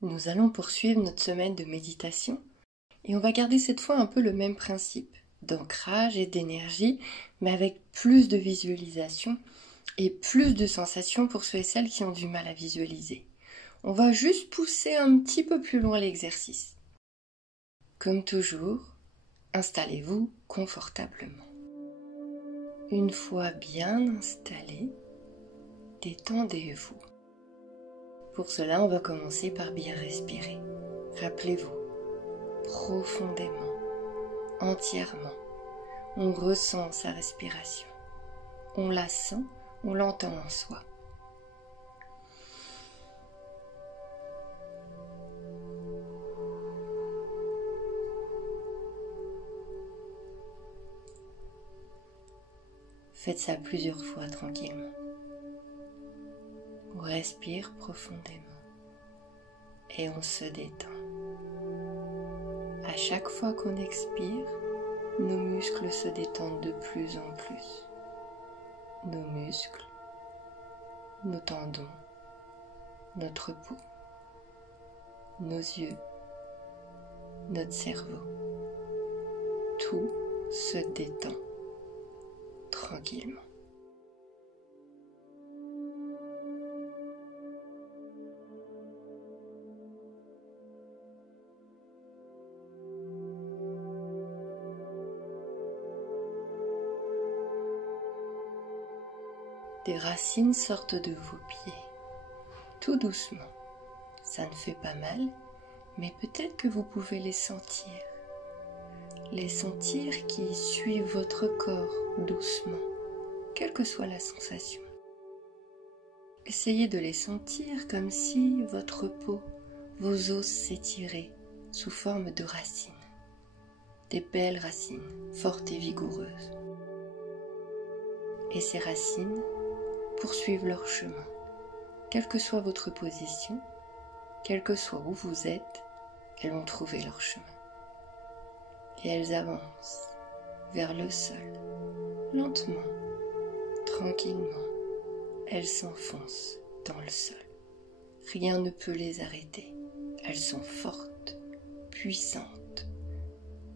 Nous allons poursuivre notre semaine de méditation et on va garder cette fois un peu le même principe d'ancrage et d'énergie, mais avec plus de visualisation et plus de sensations pour ceux et celles qui ont du mal à visualiser. On va juste pousser un petit peu plus loin l'exercice. Comme toujours, installez-vous confortablement. Une fois bien installé, détendez-vous. Pour cela, on va commencer par bien respirer. Rappelez-vous, profondément, entièrement, on ressent sa respiration. On la sent, on l'entend en soi. Faites ça plusieurs fois tranquillement. On respire profondément et on se détend. À chaque fois qu'on expire, nos muscles se détendent de plus en plus. Nos muscles, nos tendons, notre peau, nos yeux, notre cerveau. Tout se détend tranquillement. Des racines sortent de vos pieds, tout doucement. Ça ne fait pas mal, mais peut-être que vous pouvez les sentir. Les sentir qui suivent votre corps doucement, quelle que soit la sensation. Essayez de les sentir comme si votre peau, vos os s'étiraient sous forme de racines. Des belles racines, fortes et vigoureuses. Et ces racines poursuivent leur chemin. Quelle que soit votre position, quel que soit où vous êtes, elles vont trouver leur chemin. Et elles avancent vers le sol, lentement, tranquillement. Elles s'enfoncent dans le sol. Rien ne peut les arrêter. Elles sont fortes, puissantes.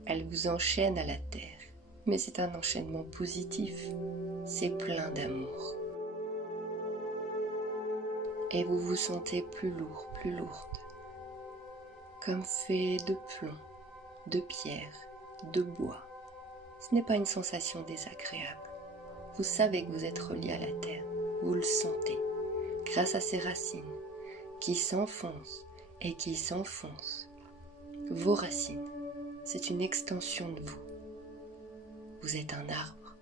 Elles vous enchaînent à la terre. Mais c'est un enchaînement positif. C'est plein d'amour. Et vous vous sentez plus lourd, plus lourde, comme fait de plomb, de pierre, de bois. Ce n'est pas une sensation désagréable. Vous savez que vous êtes relié à la terre, vous le sentez, grâce à ces racines qui s'enfoncent et qui s'enfoncent. Vos racines, c'est une extension de vous. Vous êtes un arbre.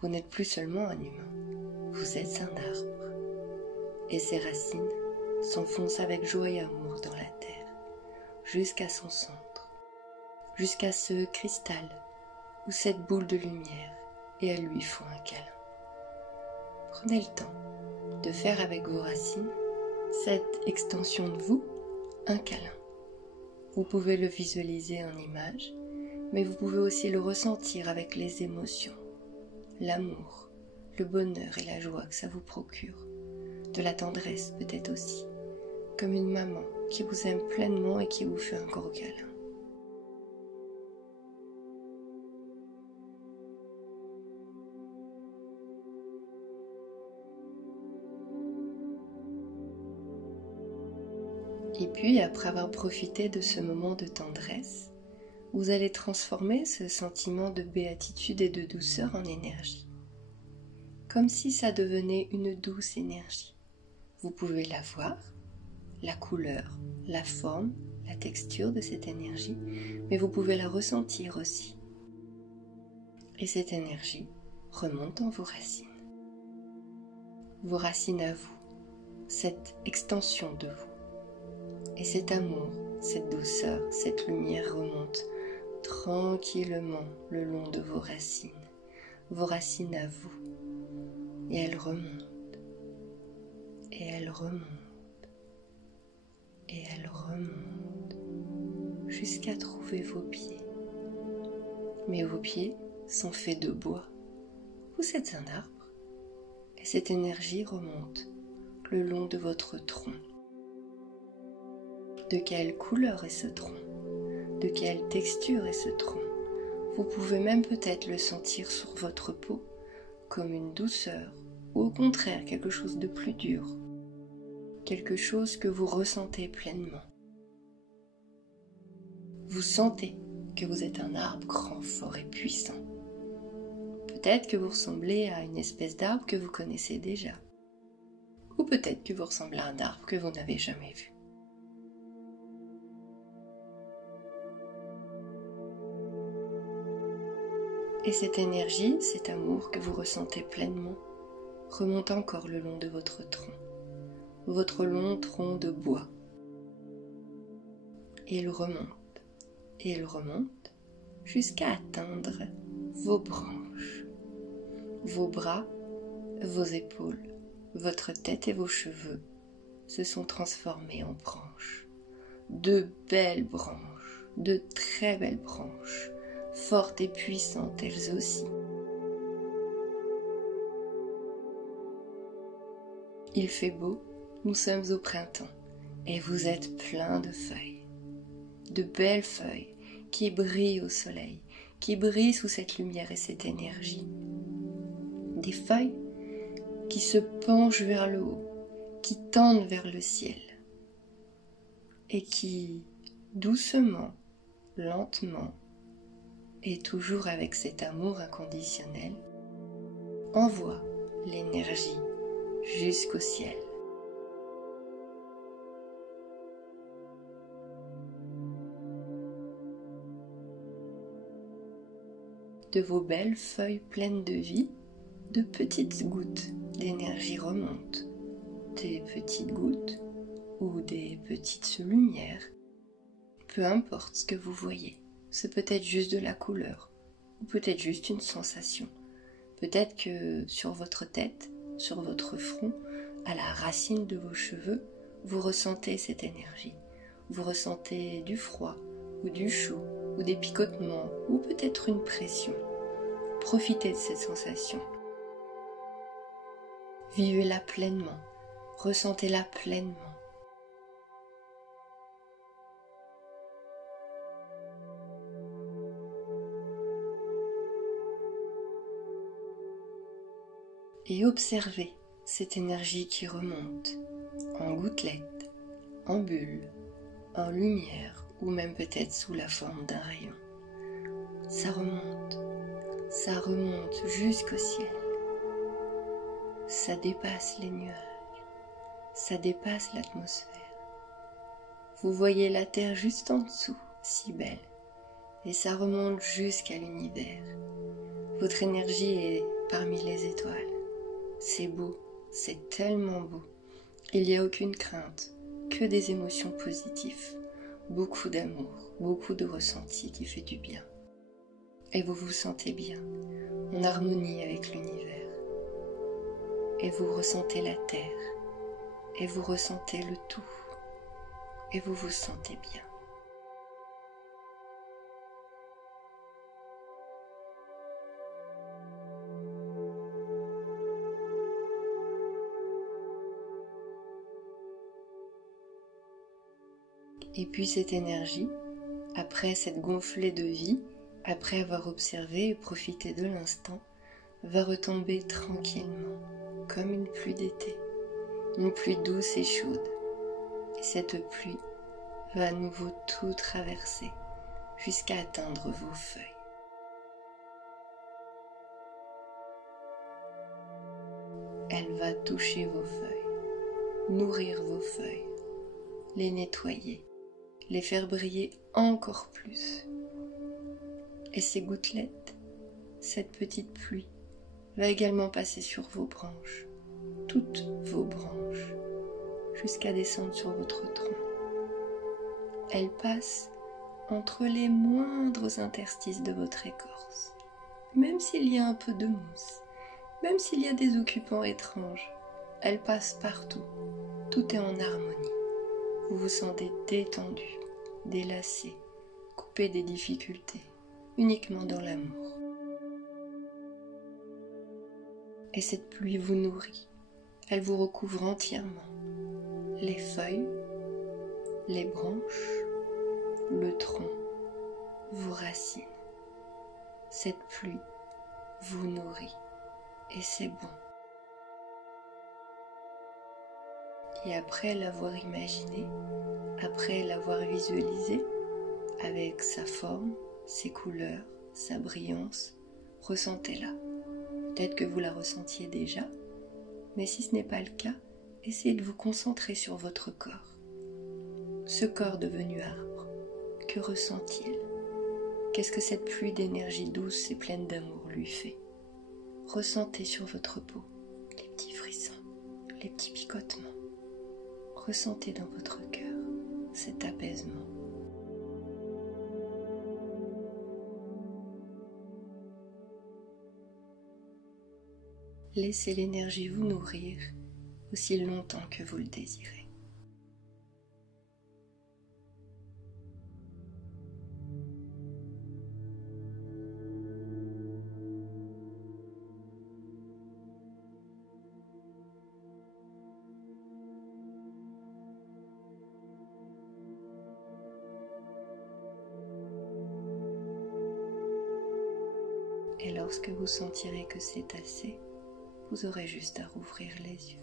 Vous n'êtes plus seulement un humain, vous êtes un arbre. Et ses racines s'enfoncent avec joie et amour dans la terre, jusqu'à son centre, jusqu'à ce cristal ou cette boule de lumière, et elles lui font un câlin. Prenez le temps de faire avec vos racines, cette extension de vous, un câlin. Vous pouvez le visualiser en image, mais vous pouvez aussi le ressentir avec les émotions, l'amour, le bonheur et la joie que ça vous procure. De la tendresse peut-être aussi, comme une maman qui vous aime pleinement et qui vous fait un gros câlin. Et puis, après avoir profité de ce moment de tendresse, vous allez transformer ce sentiment de béatitude et de douceur en énergie, comme si ça devenait une douce énergie. Vous pouvez la voir, la couleur, la forme, la texture de cette énergie, mais vous pouvez la ressentir aussi. Et cette énergie remonte dans vos racines à vous, cette extension de vous. Et cet amour, cette douceur, cette lumière remonte tranquillement le long de vos racines à vous. Et elle remonte. Et elle remonte, et elle remonte, jusqu'à trouver vos pieds. Mais vos pieds sont faits de bois. Vous êtes un arbre, et cette énergie remonte le long de votre tronc, De quelle couleur est ce tronc? De quelle texture est ce tronc? Vous pouvez même peut-être le sentir sur votre peau comme une douceur ou au contraire quelque chose de plus dur, quelque chose que vous ressentez pleinement. Vous sentez que vous êtes un arbre grand, fort et puissant. Peut-être que vous ressemblez à une espèce d'arbre que vous connaissez déjà. Ou peut-être que vous ressemblez à un arbre que vous n'avez jamais vu. Et cette énergie, cet amour que vous ressentez pleinement, remonte encore le long de votre tronc. Votre long tronc de bois. Et il remonte, jusqu'à atteindre vos branches. Vos bras, vos épaules, votre tête et vos cheveux se sont transformés en branches. De belles branches, de très belles branches, fortes et puissantes elles aussi. Il fait beau, nous sommes au printemps et vous êtes plein de feuilles. De belles feuilles qui brillent au soleil, qui brillent sous cette lumière et cette énergie. Des feuilles qui se penchent vers le haut, qui tendent vers le ciel et qui, doucement, lentement et toujours avec cet amour inconditionnel, envoient l'énergie jusqu'au ciel. De vos belles feuilles pleines de vie, de petites gouttes d'énergie remontent, des petites gouttes ou des petites lumières, peu importe ce que vous voyez, c'est peut-être juste de la couleur ou peut-être juste une sensation. Peut-être que sur votre tête, sur votre front, à la racine de vos cheveux, vous ressentez cette énergie. Vous ressentez du froid ou du chaud ou des picotements ou peut-être une pression. Profitez de cette sensation. Vivez-la pleinement, ressentez-la pleinement. Et observez cette énergie qui remonte en gouttelettes, en bulles, en lumière ou même peut-être sous la forme d'un rayon. Ça remonte jusqu'au ciel. Ça dépasse les nuages, ça dépasse l'atmosphère. Vous voyez la terre juste en dessous, si belle, et ça remonte jusqu'à l'univers. Votre énergie est parmi les étoiles. C'est beau, c'est tellement beau. Il n'y a aucune crainte, que des émotions positives, beaucoup d'amour, beaucoup de ressenti qui fait du bien. Et vous vous sentez bien, en harmonie avec l'univers. Et vous ressentez la terre, et vous ressentez le tout, et vous vous sentez bien. Et puis cette énergie, après cette gonflée de vie, après avoir observé et profité de l'instant, va retomber tranquillement, comme une pluie d'été, une pluie douce et chaude. Et cette pluie va à nouveau tout traverser jusqu'à atteindre vos feuilles. Elle va toucher vos feuilles, nourrir vos feuilles, les nettoyer, les faire briller encore plus. Et ces gouttelettes, cette petite pluie, va également passer sur vos branches, toutes vos branches, jusqu'à descendre sur votre tronc. Elle passe entre les moindres interstices de votre écorce, même s'il y a un peu de mousse, même s'il y a des occupants étranges, elle passe partout, tout est en harmonie. Vous vous sentez détendu, délassé, coupé des difficultés, uniquement dans l'amour. Et cette pluie vous nourrit, elle vous recouvre entièrement. Les feuilles, Les branches, le tronc, vos racines. Cette pluie vous nourrit et c'est bon. Et après l'avoir imaginé, après l'avoir visualisé, avec sa forme, ses couleurs, sa brillance, ressentez-la. Peut-être que vous la ressentiez déjà, mais si ce n'est pas le cas, essayez de vous concentrer sur votre corps. Ce corps devenu arbre, que ressent-il? Qu'est-ce que cette pluie d'énergie douce et pleine d'amour lui fait? Ressentez sur votre peau les petits frissons, les petits picotements. Ressentez dans votre cœur cet apaisement. Laissez l'énergie vous nourrir aussi longtemps que vous le désirez. Et lorsque vous sentirez que c'est assez, vous aurez juste à rouvrir les yeux.